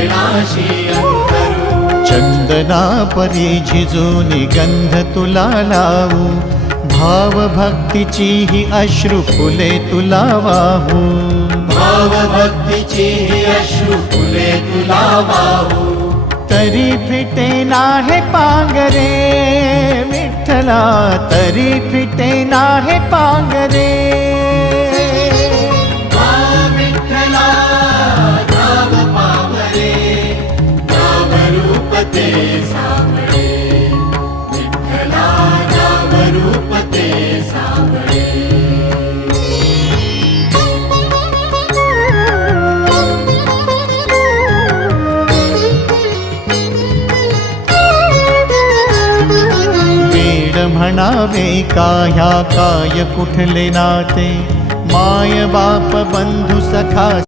चरणाशी अंतरू। चंदना परी झिजूनी गंध तुला लावू, भाव भक्तीची ही अश्रु फुले तुला वाहू। भाव भक्तीची ही अश्रु फुले तुला वाहू। तरी फिटे नाहे पांगरे विठ्ठला, तरी फिटे नाहे पांगरे। विठ्ठला नाम पावरे, नाम रूप ते सावळे। विठ्ठला नाम रूप ते सावळे। म्हणावे काह्या काय कुठले नाते, माय बाप बंधु सखा